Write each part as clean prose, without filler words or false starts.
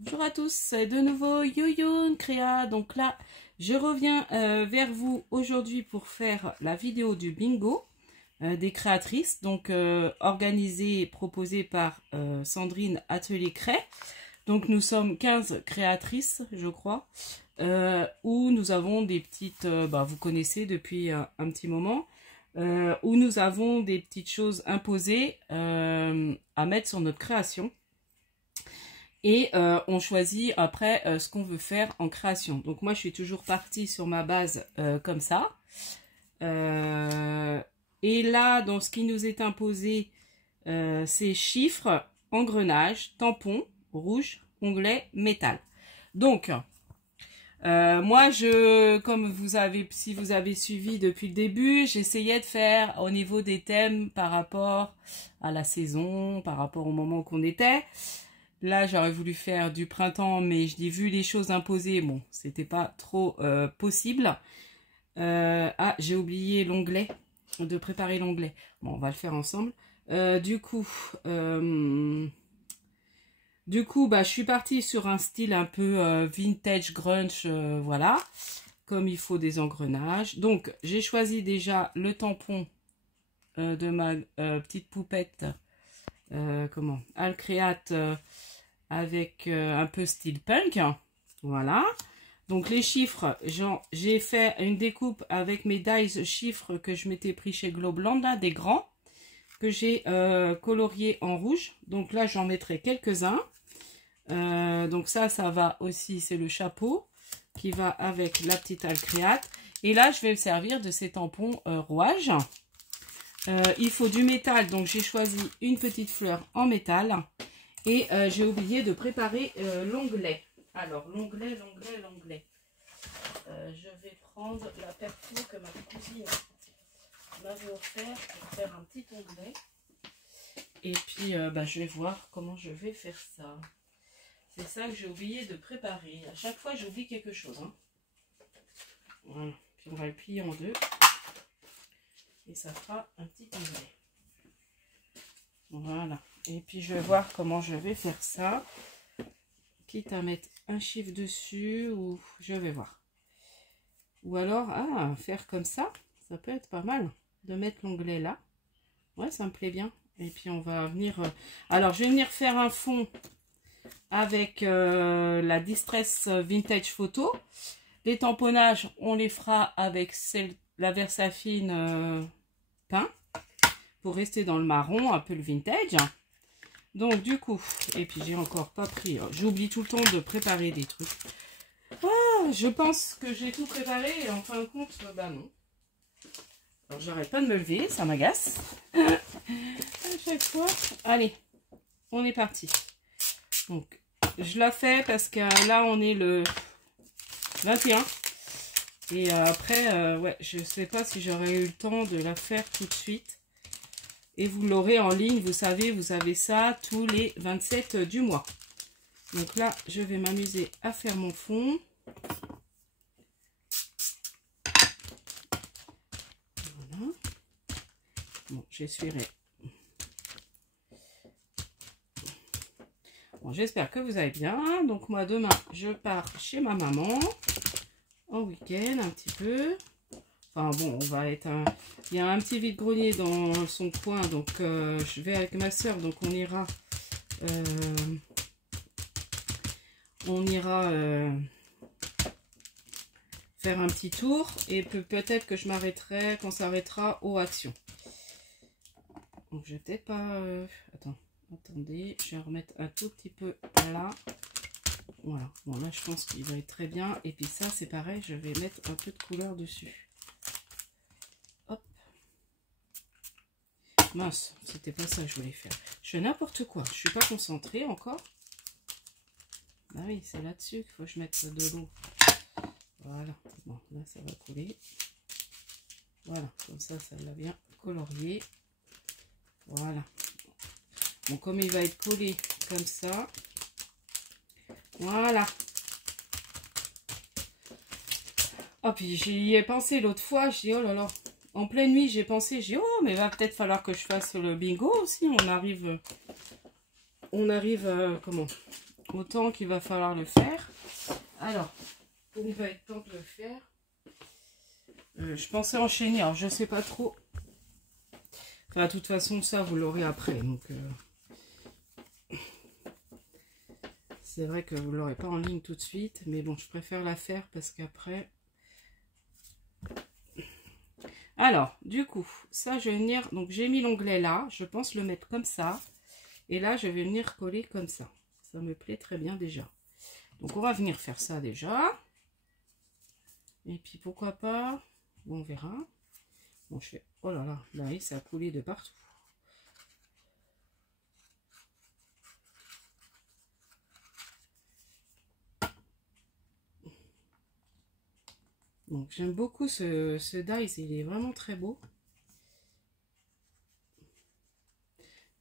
Bonjour à tous, c'est de nouveau YoYo Créa. Donc là, je reviens vers vous aujourd'hui pour faire la vidéo du bingo des créatrices. Donc organisée et proposée par Sandrine Atelier Cré. Donc nous sommes 15 créatrices, je crois, où nous avons des petites, vous connaissez depuis un petit moment, où nous avons des petites choses imposées à mettre sur notre création. Et on choisit après ce qu'on veut faire en création. Donc moi, je suis toujours partie sur ma base comme ça. Et là, dans ce qui nous est imposé, c'est chiffres, engrenages, tampons, rouge, onglet, métal. Donc, moi, comme si vous avez suivi depuis le début, j'essayais de faire au niveau des thèmes par rapport à la saison, par rapport au moment qu'on était. Là, j'aurais voulu faire du printemps, mais je dis, vu les choses imposées, bon, c'était pas trop possible. Ah, j'ai oublié l'onglet, de préparer l'onglet. Bon, on va le faire ensemble. Du coup, je suis partie sur un style un peu vintage grunge, voilà, comme il faut des engrenages. Donc, j'ai choisi déjà le tampon de ma petite poupette, Alcreate, avec un peu style punk, voilà. Donc les chiffres, j'ai fait une découpe avec mes dies chiffres que je m'étais pris chez Globland, là, des grands, que j'ai coloriés en rouge. Donc là, j'en mettrai quelques-uns. Donc ça va aussi, c'est le chapeau qui va avec la petite Alcreate. Et là, je vais me servir de ces tampons rouage. Il faut du métal, donc j'ai choisi une petite fleur en métal. Et j'ai oublié de préparer l'onglet. Alors, l'onglet. Je vais prendre la perfo que ma cousine m'avait offert pour faire un petit onglet. Et puis, je vais voir comment je vais faire ça. C'est ça que j'ai oublié de préparer. À chaque fois, j'oublie quelque chose. Hein. Voilà. Puis, on va le plier en deux. Et ça fera un petit onglet. Voilà. Et puis, je vais voir comment je vais faire ça. Quitte à mettre un chiffre dessus, ou je vais voir. Ou alors, faire comme ça, ça peut être pas mal. De mettre l'onglet là. Ouais, ça me plaît bien. Et puis, on va venir... Alors, je vais venir faire un fond avec la Distress Vintage Photo. Les tamponnages, on les fera avec la Versafine peint. Pour rester dans le marron, un peu le vintage. Donc du coup, et puis j'ai encore pas pris, j'oublie tout le temps de préparer des trucs. Je pense que j'ai tout préparé et en fin de compte, non. Alors j'arrête pas de me lever, ça m'agace. À chaque fois. Allez, on est parti. Donc, je la fais parce que là on est le 21. Et après, ouais, je sais pas si j'aurais eu le temps de la faire tout de suite. Et vous l'aurez en ligne, vous savez, vous avez ça tous les 27 du mois. Donc là, je vais m'amuser à faire mon fond. Voilà. Bon, j'essuierai. Bon, j'espère que vous allez bien. Donc moi, demain, je pars chez ma maman. En week-end, un petit peu. Enfin bon, on va être il y a un petit vide-grenier dans son coin, donc je vais avec ma soeur, donc on ira faire un petit tour et peut-être que je m'arrêterai quand ça s'arrêtera aux actions. Donc je vais peut-être pas... attendez, je vais remettre un tout petit peu là. Voilà, bon là je pense qu'il va être très bien. Et puis ça c'est pareil, je vais mettre un peu de couleur dessus. Mince, c'était pas ça que je voulais faire. Je fais n'importe quoi. Je suis pas concentrée encore. Ah oui, c'est là-dessus qu'il faut que je mette de l'eau. Voilà. Bon, là, ça va couler. Voilà, comme ça, ça l'a bien colorié. Voilà. Bon, comme il va être collé comme ça. Voilà. Ah, puis j'y ai pensé l'autre fois. Je dis, oh là là. En pleine nuit, j'ai pensé, j'ai dit, oh, mais il va peut-être falloir que je fasse le bingo aussi. On arrive comment? autant qu'il va falloir le faire. Alors, il va être temps de le faire. Je pensais enchaîner, alors je sais pas trop. Enfin, de toute façon, ça, vous l'aurez après. Donc, c'est vrai que vous l'aurez pas en ligne tout de suite. Mais bon, je préfère la faire parce qu'après... Alors, du coup, ça, je vais venir... Donc, j'ai mis l'onglet là. Je pense le mettre comme ça. Et là, je vais venir coller comme ça. Ça me plaît très bien déjà. Donc, on va venir faire ça déjà. Et puis, pourquoi pas... Bon, on verra. Bon, je fais... Oh là là, là, ça a coulé de partout. Donc, j'aime beaucoup ce dies. Il est vraiment très beau.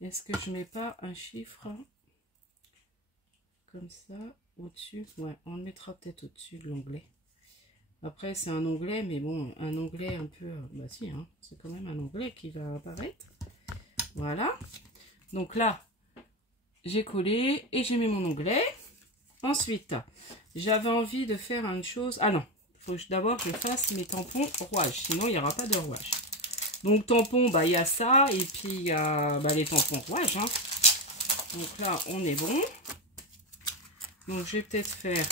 Est-ce que je mets pas un chiffre comme ça au-dessus? Ouais, on le mettra peut-être au-dessus de l'onglet. Après, c'est un onglet, mais bon, un onglet un peu... Bah si, hein, c'est quand même un onglet qui va apparaître. Voilà. Donc là, j'ai collé et j'ai mis mon onglet. Ensuite, j'avais envie de faire une chose... Ah non, il faut que d'abord je fasse mes tampons rouage, sinon il n'y aura pas de rouage. Donc tampon, bah il y a ça, et puis il y a les tampons rouage. Hein. Donc là, on est bon. Donc je vais peut-être faire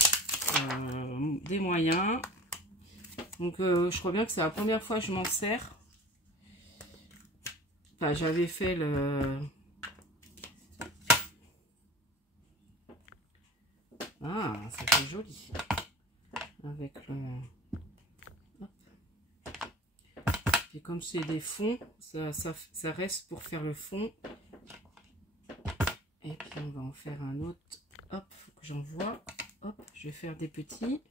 des moyens. Donc je crois bien que c'est la première fois que je m'en sers. Enfin, j'avais fait le... Ah, ça fait joli. Avec le... Hop. Et comme c'est des fonds, ça reste pour faire le fond. Et puis on va en faire un autre. Hop, faut que j'en vois. Hop, je vais faire des petits.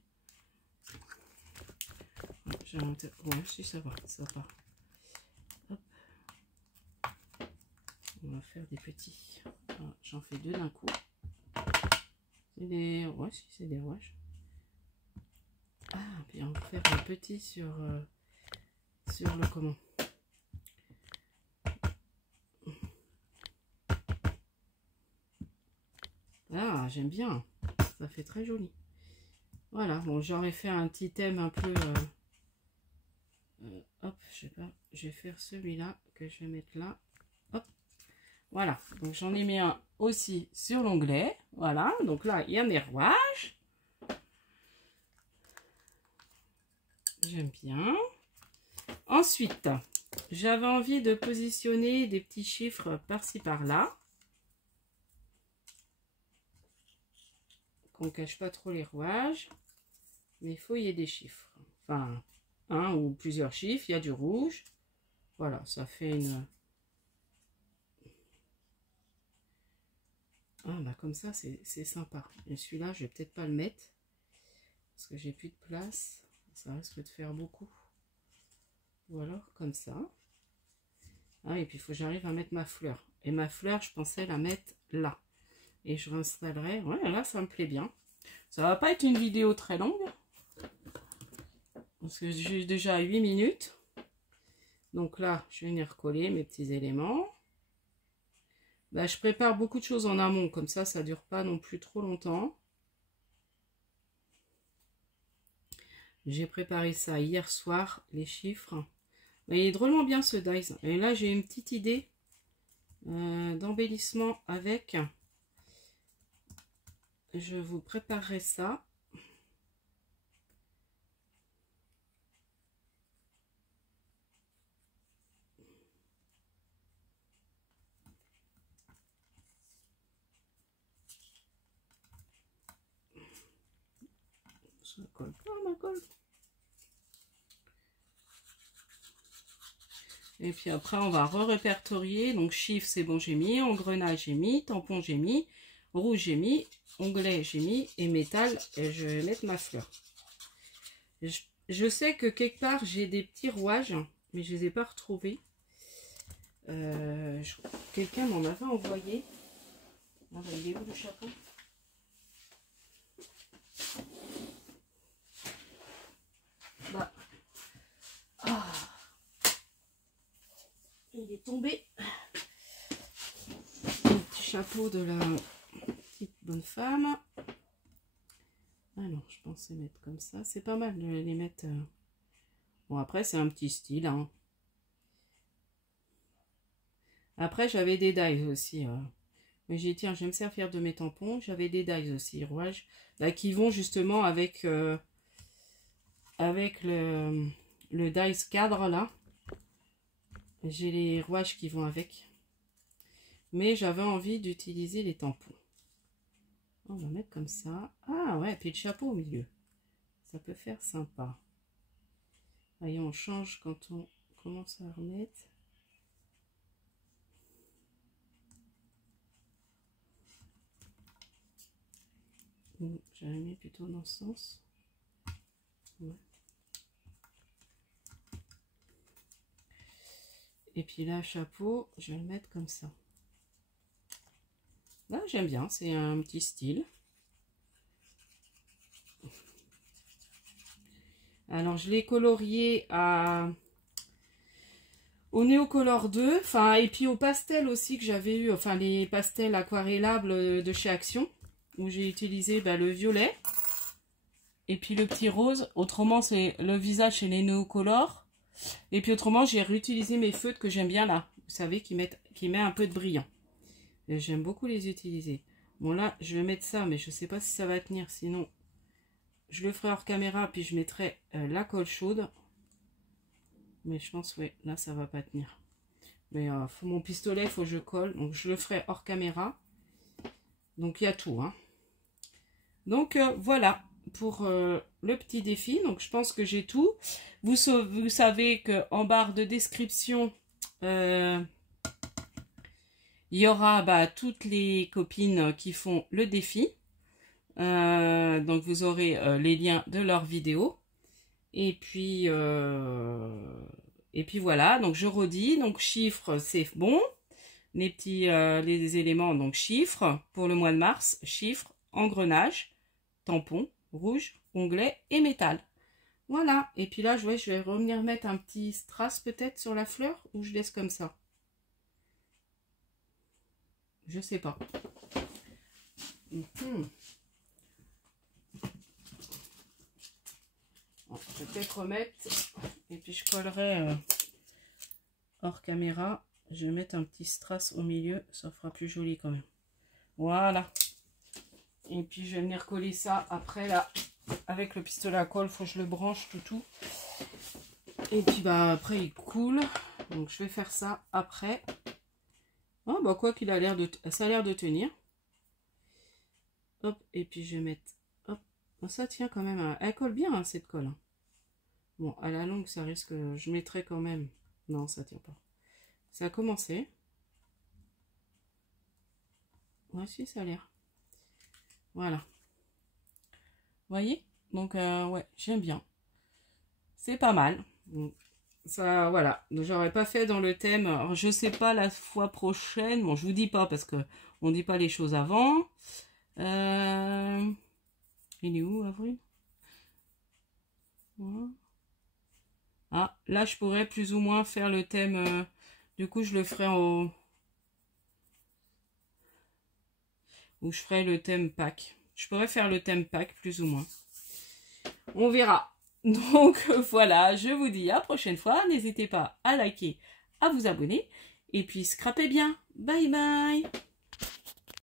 Ouais, si ça va, ça va. Hop. On va faire des petits. Ah, j'en fais deux d'un coup. C'est des... Ouais, si, c'est des rouages. Ah, puis on va faire un petit sur le comment. Ah, j'aime bien. Ça fait très joli. Voilà, bon, j'aurais fait un petit thème un peu... hop, je sais pas. Je vais faire celui-là que je vais mettre là. Hop. Voilà, donc j'en ai mis un aussi sur l'onglet. Voilà, donc là, il y a mes rouages. J'aime bien. Ensuite, j'avais envie de positionner des petits chiffres par-ci par-là. Qu'on ne cache pas trop les rouages. Mais il faut y ait des chiffres. Enfin, un ou plusieurs chiffres. Il y a du rouge. Voilà, ça fait une... Ah, bah comme ça, c'est sympa. Et celui-là, je vais peut-être pas le mettre. Parce que j'ai plus de place. Ça risque de faire beaucoup. Ou alors comme ça. Ah, et puis il faut que j'arrive à mettre ma fleur. Et ma fleur, je pensais la mettre là. Et je réinstallerai. Ouais, là, ça me plaît bien. Ça va pas être une vidéo très longue. Parce que j'ai déjà 8 minutes. Donc là, je vais venir coller mes petits éléments. Bah, je prépare beaucoup de choses en amont. Comme ça ne dure pas non plus trop longtemps. J'ai préparé ça hier soir, les chiffres. Mais il est drôlement bien ce dies. Et là, j'ai une petite idée d'embellissement avec. Je vous préparerai ça. Ça colle pas, ma colle. Et puis après, on va re-répertorier. Donc, chiffre, c'est bon, j'ai mis. Engrenage, j'ai mis. Tampon, j'ai mis. Rouge, j'ai mis. Onglet, j'ai mis. Et métal, et je vais mettre ma fleur. Je sais que quelque part, j'ai des petits rouages, mais je ne les ai pas retrouvés. Quelqu'un m'en avait envoyé. Ah, bah, il est où le chapeau? Bah. Ah. Il est tombé. Le petit chapeau de la bonne femme. Ah non, je pensais mettre comme ça. C'est pas mal de les mettre... Bon, après, c'est un petit style. Hein. Après, j'avais des dies aussi. Mais j'ai dit, tiens, je vais me servir de mes tampons. J'avais des dies aussi, rouages, là, qui vont justement avec le dies cadre, là. J'ai les rouages qui vont avec. Mais j'avais envie d'utiliser les tampons. On va mettre comme ça. Ah ouais, puis le chapeau au milieu. Ça peut faire sympa. Voyez, on change quand on commence à remettre. J'avais mis plutôt dans ce sens. Ouais. Et puis là, chapeau, je vais le mettre comme ça. Là, j'aime bien, c'est un petit style. Alors, je l'ai colorié au Neocolor 2, enfin, et puis au pastel aussi que j'avais eu, enfin, les pastels aquarellables de chez Action, où j'ai utilisé le violet, et puis le petit rose. Autrement, c'est le visage chez les Neocolor. Et puis autrement, j'ai réutilisé mes feutres que j'aime bien là, vous savez, qui met un peu de brillant. J'aime beaucoup les utiliser. Bon là, je vais mettre ça, mais je ne sais pas si ça va tenir. Sinon, je le ferai hors caméra, puis je mettrai la colle chaude. Mais je pense, ouais, là, ça va pas tenir. Mais mon pistolet, il faut que je colle. Donc, je le ferai hors caméra. Donc, il y a tout. Hein. Donc, voilà pour le petit défi. Donc, je pense que j'ai tout. Vous savez qu'en barre de description... il y aura toutes les copines qui font le défi. Donc vous aurez les liens de leurs vidéos. Et puis voilà. Donc je redis. Donc chiffres, c'est bon. Les petits les éléments, donc chiffres pour le mois de mars. Chiffres, engrenage, tampon, rouge, onglet et métal. Voilà. Et puis là, je vais revenir mettre un petit strass peut-être sur la fleur, ou je laisse comme ça. Je sais pas. Bon, je vais peut-être remettre. Et puis je collerai hors caméra. Je vais mettre un petit strass au milieu. Ça fera plus joli quand même. Voilà. Et puis je vais venir coller ça après là. Avec le pistolet à colle. Il faut que je le branche tout. Et puis après il coule. Donc je vais faire ça après. Oh, quoi qu'il a l'air de... Ça a l'air de tenir. Hop, et puis je vais mettre... Hop, ça tient quand même. Elle colle bien, hein, cette colle. Bon, à la longue, ça risque... Je mettrai quand même... Non, ça tient pas. Ça a commencé. Ouais, si, ça a l'air. Voilà. Vous voyez? Donc, ouais, j'aime bien. C'est pas mal. Donc, ça, voilà. J'aurais pas fait dans le thème. Alors, je sais pas la fois prochaine. Bon, je vous dis pas parce que on dit pas les choses avant. Il est où, avril? Ouais. Ah, là, je pourrais plus ou moins faire le thème. Du coup, je le ferai en... Ou je ferai le thème Pâques. Je pourrais faire le thème Pâques, plus ou moins. On verra. Donc voilà, je vous dis à la prochaine fois. N'hésitez pas à liker, à vous abonner. Et puis scrapez bien. Bye bye.